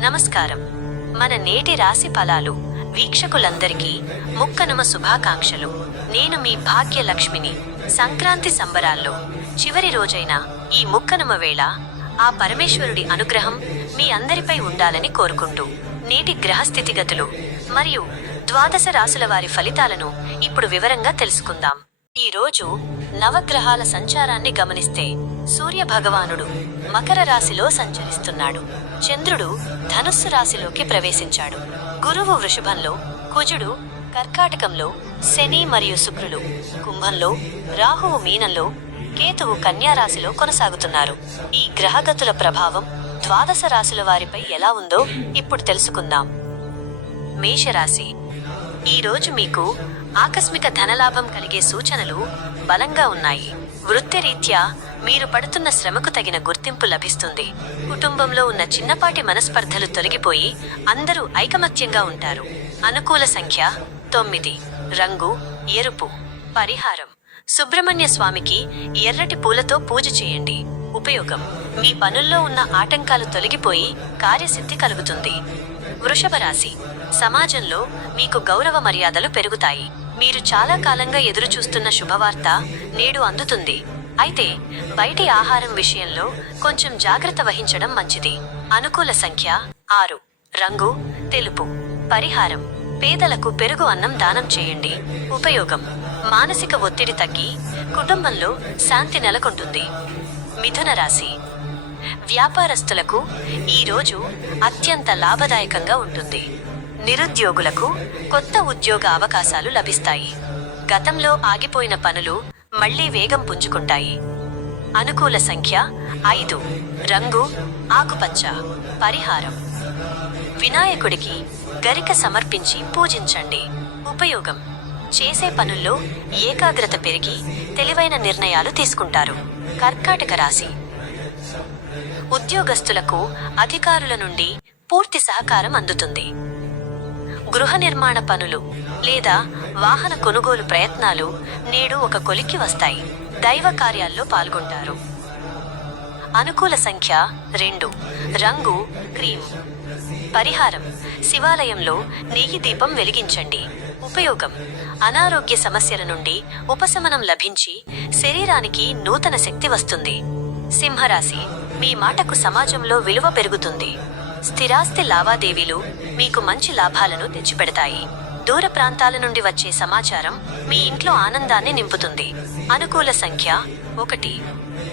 నమస్కారం. మన నేటి రాశి ఫలాలు వీక్షకులందరికీ ముక్కనుమ శుభాకాంక్షలు. నేను మీ భాగ్యలక్ష్మిని. సంక్రాంతి సంబరాల్లో చివరి రోజైన ఈ ముక్కనుమ వేళ ఆ పరమేశ్వరుడి అనుగ్రహం మీ అందరిపై ఉండాలని కోరుకుంటూ నేటి గ్రహస్థితిగతులు మరియు ద్వాదశ రాసుల వారి ఫలితాలను ఇప్పుడు వివరంగా తెలుసుకుందాం. ఈ రోజు నవగ్రహాల సంచారాన్ని గమనిస్తే సూర్య భగవానుడు మకర రాశిలో సంచరిస్తున్నాడు. చంద్రుడు ధనుస్సు రాశిలోకి ప్రవేశించాడు. గురువు వృషభంలో కుజుడు కర్కాటకంలో శని మరియు శుక్రులు కుంభంలో రాహువు మీనంలో కేతువు కన్యా రాశిలో కొనసాగుతున్నారు. ఈ గ్రహగతుల ప్రభావం ద్వాదశ రాశుల వారిపై ఎలా ఉందో ఇప్పుడు తెలుసుకుందాం. మేషరాశి. ఈ రోజు మీకు ఆకస్మిక ధనలాభం కలిగే సూచనలు బలంగా ఉన్నాయి. వృత్తిరీత్యా మీరు పడుతున్న శ్రమకు తగిన గుర్తింపు లభిస్తుంది. కుటుంబంలో ఉన్న చిన్నపాటి మనస్పర్ధలు తొలగిపోయి అందరూ ఐకమత్యంగా ఉంటారు. అనుకూల సంఖ్య తొమ్మిది. రంగు ఎరుపు. పరిహారం. సుబ్రహ్మణ్య స్వామికి ఎర్రటి పూలతో పూజ చేయండి. ఉపయోగం మీ పనుల్లో ఉన్న ఆటంకాలు తొలగిపోయి కార్యసిద్ధి కలుగుతుంది. వృషభ రాశి. సమాజంలో మీకు గౌరవ మర్యాదలు పెరుగుతాయి. మీరు చాలా కాలంగా ఎదురుచూస్తున్న శుభవార్త నేడు అందుతుంది. అయితే బయటి ఆహారం విషయంలో కొంచెం జాగ్రత్త వహించడం మంచిది. అనుకూల సంఖ్య ఆరు. రంగు తెలుపు. పరిహారం. పేదలకు పెరుగు అన్నం దానం చేయండి. ఉపయోగం. మానసిక ఒత్తిడి తగ్గి కుటుంబంలో శాంతి నెలకొంటుంది. మిథున రాశి. వ్యాపారస్తులకు ఈ రోజు అత్యంత లాభదాయకంగా ఉంటుంది. నిరుద్యోగులకు కొత్త ఉద్యోగ అవకాశాలు లభిస్తాయి. గతంలో ఆగిపోయిన పనులు మళ్ళీ వేగం పుంజుకుంటాయి అనుకూల సంఖ్య ఐదు. రంగు ఆకుపచ్చ. పరిహారం. వినాయకుడికి గరిక సమర్పించి పూజించండి. ఉపయోగం. చేసే పనుల్లో ఏకాగ్రత పెరిగి తెలివైన నిర్ణయాలు తీసుకుంటారు. కర్కాటక రాశి. ఉద్యోగస్తులకు అధికారుల నుండి పూర్తి సహకారం అందుతుంది. గృహ నిర్మాణ పనులు లేదా వాహన కొనుగోలు ప్రయత్నాలు నేడు ఒక కొలిక్కి వస్తాయి. దైవ కార్యాల్లో పాల్గొంటారు. అనుకూల సంఖ్య రెండు. రంగు క్రీమ్. పరిహారం. శివాలయంలో నెయ్యి దీపం వెలిగించండి. ఉపయోగం. అనారోగ్య సమస్యల నుండి ఉపశమనం లభించి శరీరానికి నూతన శక్తి వస్తుంది. సింహరాశి. మీ మాటకు సమాజంలో విలువ పెరుగుతుంది. స్థిరాస్తి లావాదేవీలు మీకు మంచి లాభాలను తెచ్చిపెడతాయి. దూర ప్రాంతాల నుండి వచ్చే సమాచారం మీ ఇంట్లో ఆనందాన్ని నింపుతుంది. అనుకూల సంఖ్య ఒకటి.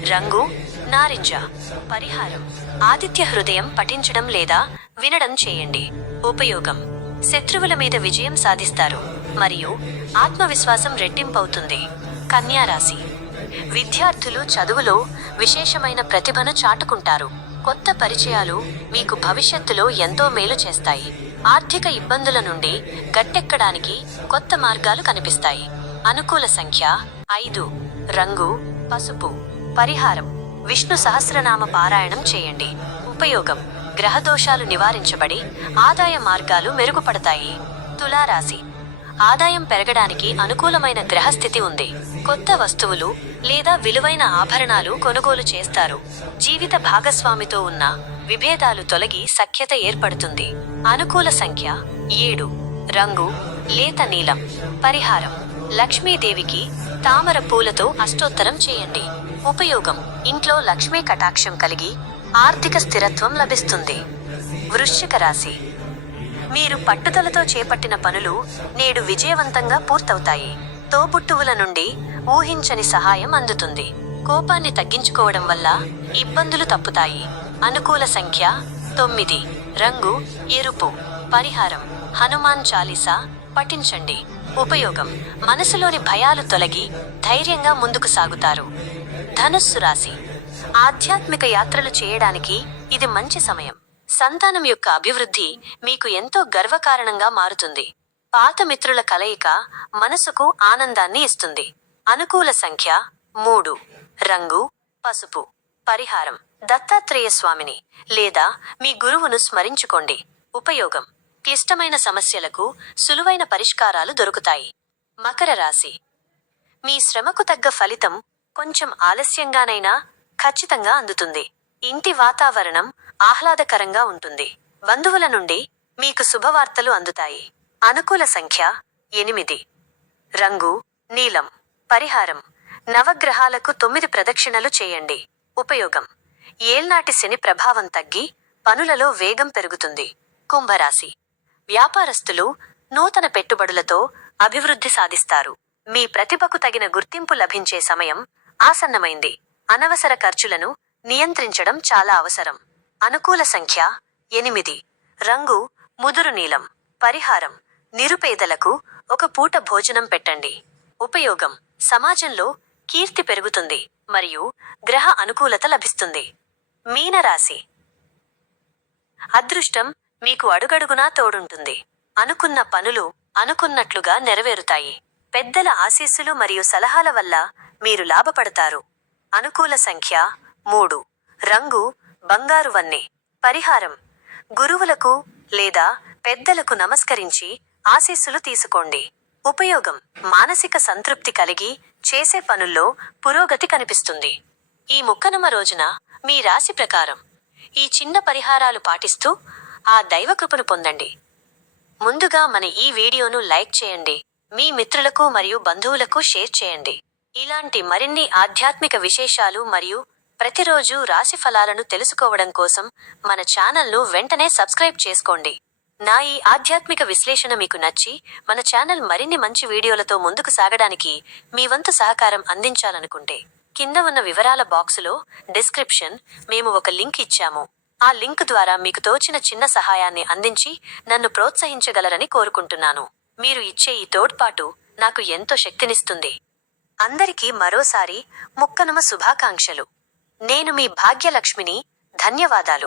రంగు నారింజ. పరిహారం. ఆదిత్య హృదయం పఠించడం లేదా వినడం చేయండి. ఉపయోగం. శత్రువుల మీద విజయం సాధిస్తారు. మరియు ఆత్మవిశ్వాసం రెట్టింపవుతుంది. కన్యారాశి. విద్యార్థులు చదువులో విశేషమైన ప్రతిభను చాటుకుంటారు. కొత్త పరిచయాలు మీకు భవిష్యత్తులో ఎంతో మేలు చేస్తాయి. ఆర్థిక ఇబ్బందుల నుండి గట్టెక్కడానికి కొత్త మార్గాలు కనిపిస్తాయి. అనుకూల సంఖ్య ఐదు. రంగు పసుపు. పరిహారం. విష్ణు సహస్రనామ పారాయణం చేయండి. ఉపయోగం. గ్రహదోషాలు నివారించబడి ఆదాయ మార్గాలు మెరుగుపడతాయి. తులారాశి. ఆదాయం పెరగడానికి అనుకూలమైన గ్రహస్థితి ఉంది. కొత్త వస్తువులు లేదా విలువైన ఆభరణాలు కొనుగోలు చేస్తారు. జీవిత భాగస్వామితో ఉన్న విభేదాలు తొలగి సఖ్యత ఏర్పడుతుంది. అనుకూల సంఖ్య ఏడు. రంగు లేత నీలం. పరిహారం. లక్ష్మీదేవికి తామర పూలతో అష్టోత్తరం చేయండి. ఉపయోగం ఇంట్లో లక్ష్మీ కటాక్షం కలిగి ఆర్థిక స్థిరత్వం లభిస్తుంది. వృశ్చిక రాశి. మీరు పట్టుదలతో చేపట్టిన పనులు నేడు విజయవంతంగా పూర్తవుతాయి. తోబుట్టువుల నుండి ఊహించని సహాయం అందుతుంది. కోపాన్ని తగ్గించుకోవడం వల్ల ఇబ్బందులు తప్పుతాయి. అనుకూల సంఖ్య తొమ్మిది. రంగు ఎరుపు. పరిహారం. హనుమాన్ చాలీసా పఠించండి. ఉపయోగం. మనసులోని భయాలు తొలగి ధైర్యంగా ముందుకు సాగుతారు. ధనుస్సు రాశి. ఆధ్యాత్మిక యాత్రలు చేయడానికి ఇది మంచి సమయం. సంతానం యొక్క అభివృద్ధి మీకు ఎంతో గర్వకారణంగా మారుతుంది. పాత మిత్రుల కలయిక మనసుకు ఆనందాన్ని ఇస్తుంది. అనుకూల సంఖ్య మూడు. రంగు పసుపు. పరిహారం. దత్తాత్రేయ స్వామిని లేదా మీ గురువును స్మరించుకోండి. ఉపయోగం. క్లిష్టమైన సమస్యలకు సులువైన పరిష్కారాలు దొరుకుతాయి. మకర రాశి. మీ శ్రమకు తగ్గ ఫలితం కొంచెం ఆలస్యంగానైనా ఖచ్చితంగా అందుతుంది. ఇంటి వాతావరణం ఆహ్లాదకరంగా ఉంటుంది. బంధువుల నుండి మీకు శుభవార్తలు అందుతాయి. అనుకూల సంఖ్య ఎనిమిది. రంగు నీలం. పరిహారం. నవగ్రహాలకు తొమ్మిది ప్రదక్షిణలు చేయండి. ఉపయోగం. ఏల్నాటి శని ప్రభావం తగ్గి పనులలో వేగం పెరుగుతుంది. కుంభరాశి. వ్యాపారస్తులు నూతన పెట్టుబడులతో అభివృద్ధి సాధిస్తారు. మీ ప్రతిభకు తగిన గుర్తింపు లభించే సమయం ఆసన్నమైంది. అనవసర ఖర్చులను నియంత్రించడం చాలా అవసరం. అనుకూల సంఖ్య ఎనిమిది. రంగు ముదురు నీలం. పరిహారం. నిరుపేదలకు ఒక పూట భోజనం పెట్టండి. ఉపయోగం. సమాజంలో కీర్తి పెరుగుతుంది మరియు గ్రహ అనుకూలత లభిస్తుంది. మీనరాశి. అదృష్టం మీకు అడుగడుగునా తోడుంటుంది. అనుకున్న పనులు అనుకున్నట్లుగా నెరవేరుతాయి. పెద్దల ఆశీస్సులు మరియు సలహాల వల్ల మీరు లాభపడతారు. అనుకూల సంఖ్య మూడు. రంగు బంగారు వన్నె. పరిహారం. గురువులకు లేదా పెద్దలకు నమస్కరించి ఆశీస్సులు తీసుకోండి. ఉపయోగం మానసిక సంతృప్తి కలిగి చేసే పనుల్లో పురోగతి కనిపిస్తుంది. ఈ ముక్కనుమ రోజున మీ రాశి ప్రకారం ఈ చిన్న పరిహారాలు పాటిస్తూ ఆ దైవకృపను పొందండి. ముందుగా మన ఈ వీడియోను లైక్ చేయండి. మీ మిత్రులకు మరియు బంధువులకు షేర్ చేయండి. ఇలాంటి మరిన్ని ఆధ్యాత్మిక విశేషాలు మరియు ప్రతిరోజు రాశి ఫలాలను తెలుసుకోవడం కోసం మన ఛానల్ను వెంటనే సబ్స్క్రైబ్ చేసుకోండి. నా ఈ ఆధ్యాత్మిక విశ్లేషణ మీకు నచ్చి మన ఛానల్ మరిన్ని మంచి వీడియోలతో ముందుకు సాగడానికి మీ వంతు సహకారం అందించాలనుకుంటే కింద ఉన్న వివరాల బాక్సులో డిస్క్రిప్షన్ మేము ఒక లింక్ ఇచ్చాము. ఆ లింక్ ద్వారా మీకు తోచిన చిన్న సహాయాన్ని అందించి నన్ను ప్రోత్సహించగలరని కోరుకుంటున్నాను. మీరు ఇచ్చే ఈ తోడ్పాటు నాకు ఎంతో శక్తినిస్తుంది. అందరికీ మరోసారి ముక్కనుమ శుభాకాంక్షలు. నేను మీ భాగ్యలక్ష్మిని ధన్యవాదాలు.